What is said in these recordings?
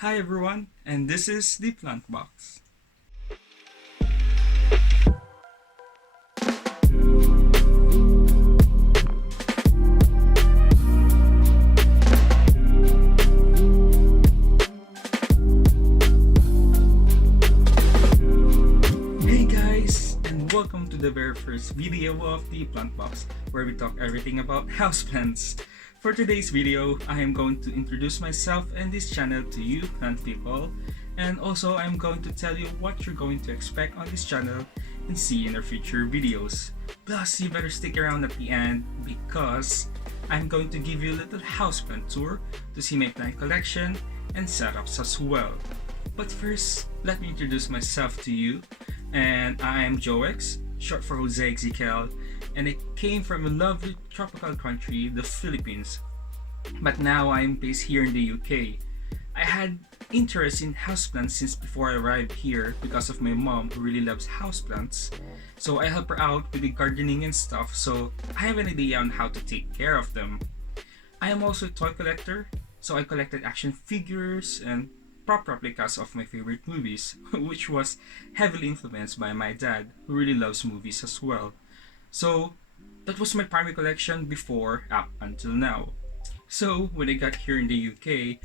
Hi everyone, and this is the Plantbox. Hey guys, and welcome to the very first video of the Plantbox, where we talk everything about houseplants. For today's video, I am going to introduce myself and this channel to you plant people, and also I'm going to tell you what you're going to expect on this channel and see in our future videos. Plus, you better stick around at the end because I'm going to give you a little houseplant tour to see my plant collection and setups as well. But first, let me introduce myself to you. And I am Joex, short for Jose Ezekiel, and I came from a lovely tropical country, the Philippines. But now I am based here in the UK. I had interest in houseplants since before I arrived here because of my mom who really loves houseplants. So I help her out with the gardening and stuff, so I have an idea on how to take care of them. I am also a toy collector, so I collected action figures and prop replicas of my favorite movies, which was heavily influenced by my dad, who really loves movies as well. So that was my primary collection before up until now. So when I got here in the UK,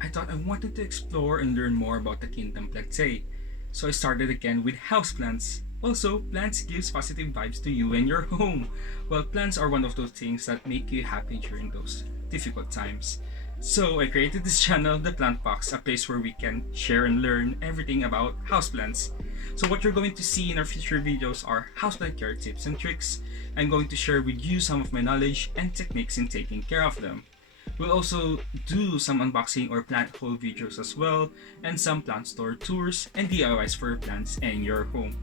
I thought I wanted to explore and learn more about the Kingdom Plantay. So I started again with houseplants. Also, plants gives positive vibes to you and your home. Well, plants are one of those things that make you happy during those difficult times. So I created this channel, the Plantbox, a place where we can share and learn everything about houseplants. So what you're going to see in our future videos are houseplant care tips and tricks. I'm going to share with you some of my knowledge and techniques in taking care of them. We'll also do some unboxing or plant haul videos as well, and some plant store tours and DIYs for plants and your home.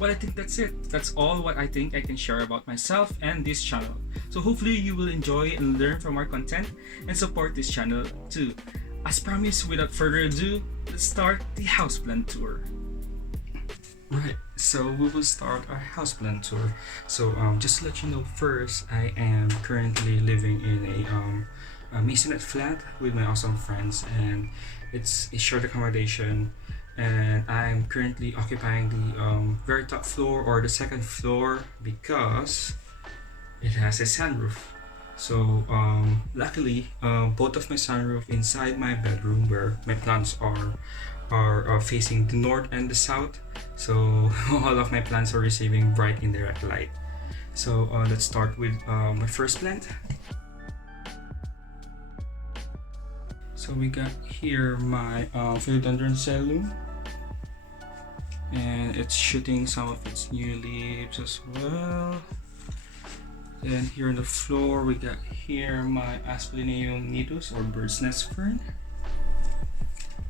Well, I think that's it. That's all what I think I can share about myself and this channel. So hopefully you will enjoy and learn from our content and support this channel too. As promised, without further ado, let's start the houseplant tour. Right, so we will start our houseplant tour. So just to let you know first, I am currently living in a masonette flat with my awesome friends, and it's a shared accommodation, and I'm currently occupying the very top floor or the second floor because it has a sunroof. So luckily, both of my sunroof inside my bedroom where my plants are facing the north and the south. So all of my plants are receiving bright indirect light. So let's start with my first plant. So we got here my philodendron cellum, and it's shooting some of its new leaves as well. Then here on the floor we got here my Asplenium nidus or bird's nest fern.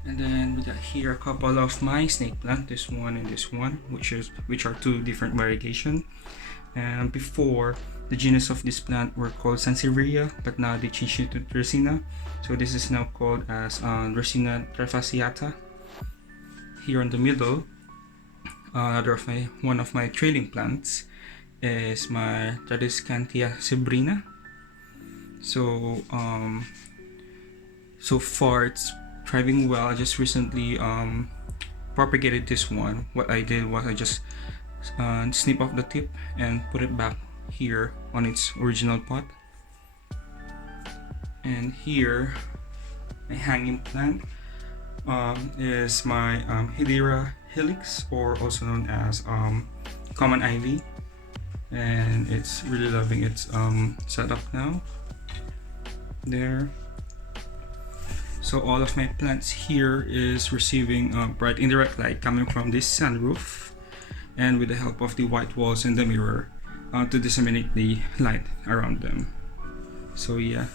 And then we got here a couple of my snake plant, this one and this one, which are two different variegation. And before, the genus of this plant were called Sansevieria, but now they changed it to Dracena. So this is now called as Dracena trifasciata. Here in the middle, one of my trailing plants is my Tradescantia sebrina. So so far it's thriving well. I just recently propagated this one. What I did was I just snip off the tip and put it back here on its original pot. And here my hanging plant is my Hedera helix, or also known as common ivy, and it's really loving its setup now there. So all of my plants here is receiving bright indirect light coming from this sunroof, and with the help of the white walls and the mirror to disseminate the light around them. So yeah,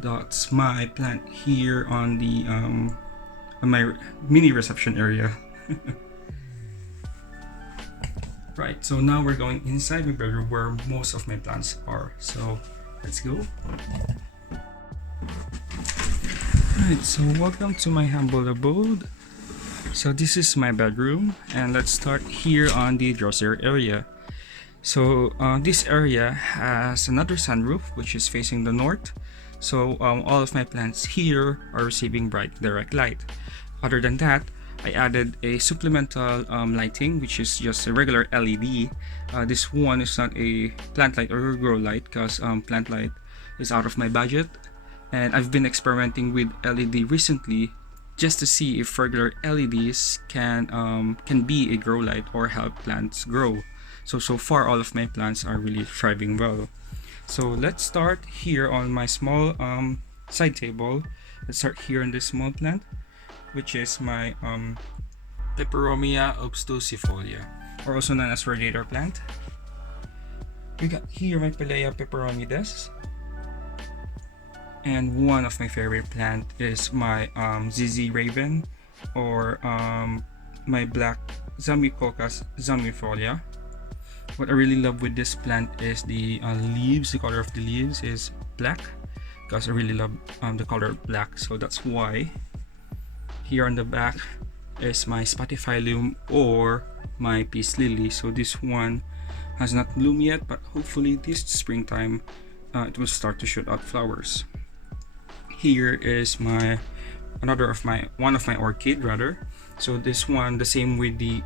that's my plant here on the on my mini reception area. Right, so now we're going inside my bedroom where most of my plants are. So let's go. Right, so welcome to my humble abode. So this is my bedroom, and let's start here on the dresser area. So this area has another sunroof which is facing the north. So all of my plants here are receiving bright direct light. Other than that, I added a supplemental lighting, which is just a regular LED. This one is not a plant light or grow light because plant light is out of my budget, and I've been experimenting with LED recently just to see if regular LEDs can be a grow light or help plants grow. So far all of my plants are really thriving well. So let's start here on my small side table. Let's start here on this small plant, which is my Peperomia obtusifolia, or also known as radiator plant. We got here my Pelea peperomides, and one of my favorite plant is my ZZ Raven, or my black Zambicoccus zambifolia. What I really love with this plant is the leaves. The color of the leaves is black because I really love the color black, so that's why. Here on the back is my spathiphyllum or my peace lily. So this one has not bloomed yet, but hopefully this springtime it will start to shoot out flowers. Here is one of my orchid rather. So this one, the same with the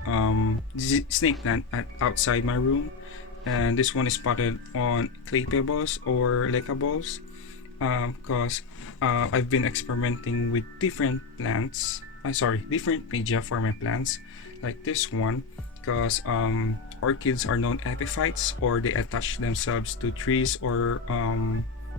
snake plant outside my room, and this one is potted on clay pebbles or leca balls because I've been experimenting with different plants. Different media for my plants, like this one, because orchids are known epiphytes, or they attach themselves to trees or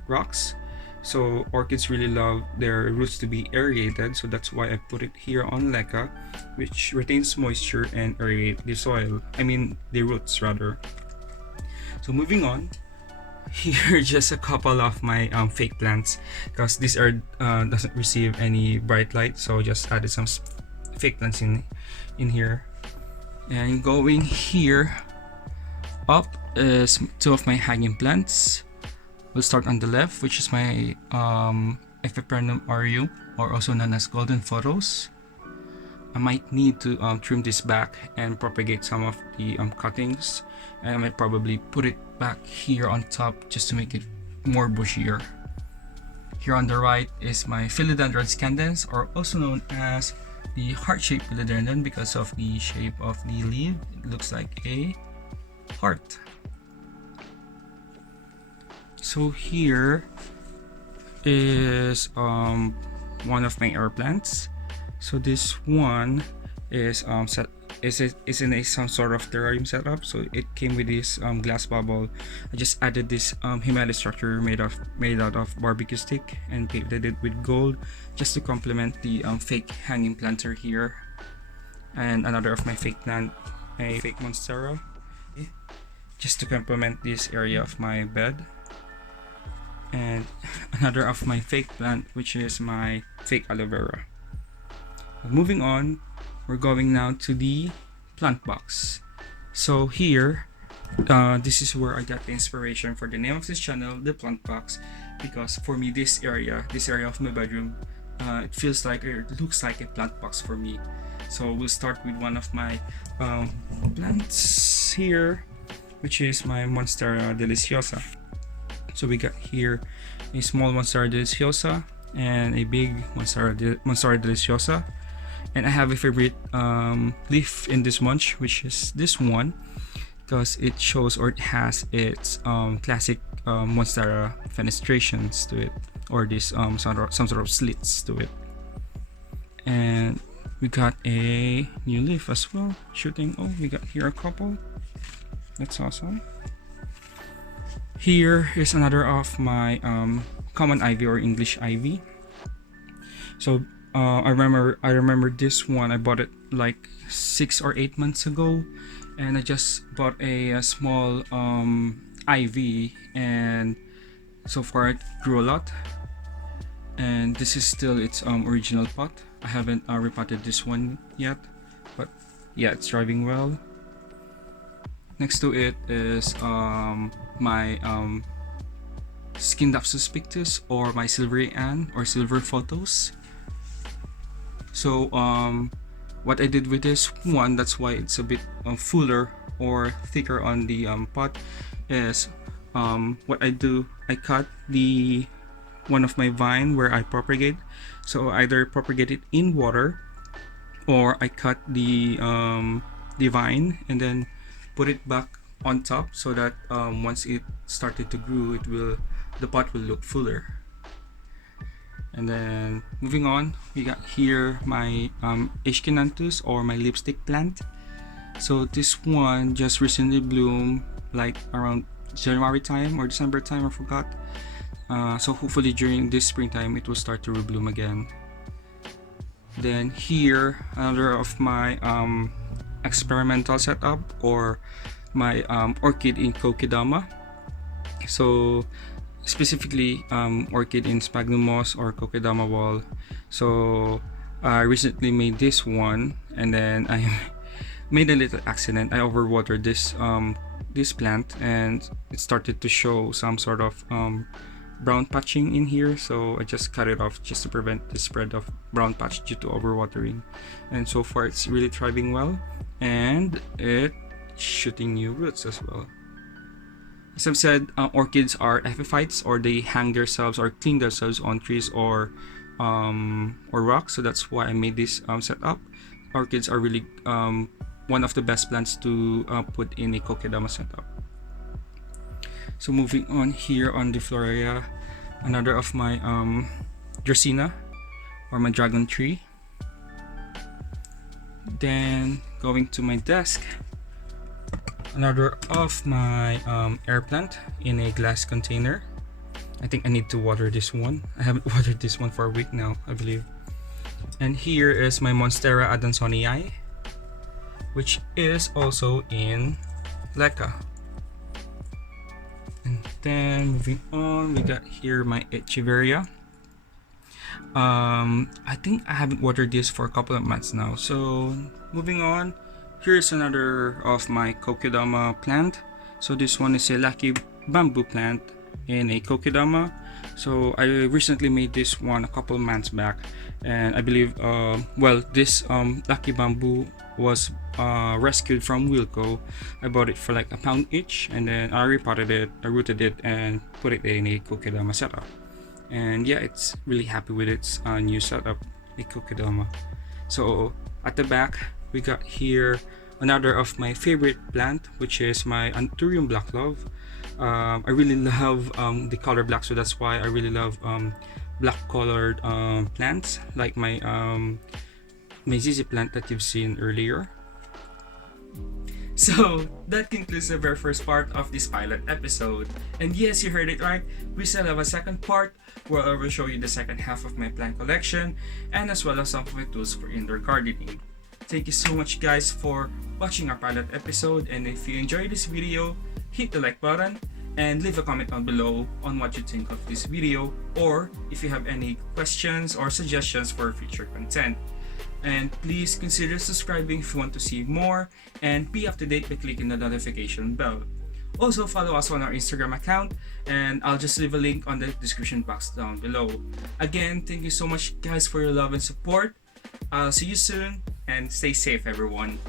rocks. So orchids really love their roots to be aerated, so that's why I put it here on leca, which retains moisture and aerate the soil. I mean the roots rather. So moving on, here just a couple of my fake plants because these are doesn't receive any bright light, so just added some fake plants in here. And going here up is two of my hanging plants. We'll start on the left, which is my Ephiprenum aureum, or also known as golden photos. I might need to trim this back and propagate some of the cuttings, and I might probably put it back here on top just to make it more bushier. Here on the right is my Philodendron scandens, or also known as the heart-shaped philodendron because of the shape of the leaf. It looks like a heart. So here is one of my air plants. So this one is in some sort of terrarium setup. So it came with this glass bubble. I just added this Himalaya structure made out of barbecue stick and painted it with gold just to complement the fake hanging planter here. And another of my fake plant, a fake monstera, just to complement this area of my bed. And another of my fake plant, which is my fake aloe vera. Moving on, we're going now to the plant box. So here, this is where I got the inspiration for the name of this channel, the plant box, because for me this area of my bedroom, it feels like, or it looks like a plant box for me. So we'll start with one of my plants here, which is my Monstera deliciosa. So we got here a small Monstera deliciosa and a big Monstera deliciosa. And I have a favorite leaf in this bunch, which is this one, because it shows, or it has its classic Monstera fenestrations to it, or this some sort of slits to it. And we got a new leaf as well shooting. Oh, we got here a couple. That's awesome. Here is another of my common ivy or English ivy. So I remember this one. I bought it like 6 or 8 months ago, and I just bought a small ivy, and so far it grew a lot. And this is still its original pot. I haven't repotted this one yet, but yeah, it's thriving well. Next to it is my Scindapsus pictus, or my Silvery Ann, or Silver Photos. So what I did with this one, that's why it's a bit fuller or thicker on the pot, is what I do, I cut the one of my vine where I propagate. So either propagate it in water, or I cut the vine and then put it back on top, so that once it started to grow, the pot will look fuller. And then moving on, we got here my Ischenanthus, or my lipstick plant. So this one just recently bloomed like around January time or December time, I forgot. So hopefully during this springtime it will start to rebloom again. Then here, another of my experimental setup, or my orchid in kokedama. So specifically orchid in sphagnum moss or kokedama wall. So I recently made this one, and then I made a little accident. I overwatered this plant, and it started to show some sort of brown patching in here, so I just cut it off just to prevent the spread of brown patch due to overwatering. And so far it's really thriving well, and it's shooting new roots as well. As I've said, orchids are epiphytes, or they hang themselves or clean themselves on trees or rocks, so that's why I made this setup. Orchids are really one of the best plants to put in a kokedama setup. So moving on here on the Florea, another of my Dracaena, or my dragon tree. Then going to my desk, another of my air plant in a glass container. I think I need to water this one. I haven't watered this one for a week now, I believe. And here is my Monstera adansonii, which is also in leca. And then moving on, we got here my Echeveria. I think I haven't watered this for a couple of months now. So moving on, here's another of my kokedama plant. So this one is a lucky bamboo plant in a kokedama. So I recently made this one a couple of months back, and I believe this lucky bamboo was rescued from Wilco. I bought it for like £1 each, and then I repotted it, I rooted it, and put it in a kokedama setup. And yeah, it's really happy with its new setup, a kokedama. So at the back, we got here another of my favorite plant, which is my Anthurium black love. I really love the color black, so that's why I really love black colored plants, like my ZZ plant that you've seen earlier. So that concludes the very first part of this pilot episode. And yes, you heard it right, we still have a second part where I will show you the second half of my plant collection, and as well as some of my tools for indoor gardening. Thank you so much guys for watching our pilot episode, and if you enjoyed this video, hit the like button and leave a comment down below on what you think of this video, or if you have any questions or suggestions for future content. And please consider subscribing if you want to see more and be up to date by clicking the notification bell. Also follow us on our Instagram account, and I'll just leave a link on the description box down below. Again, thank you so much guys for your love and support. I'll see you soon, and stay safe everyone.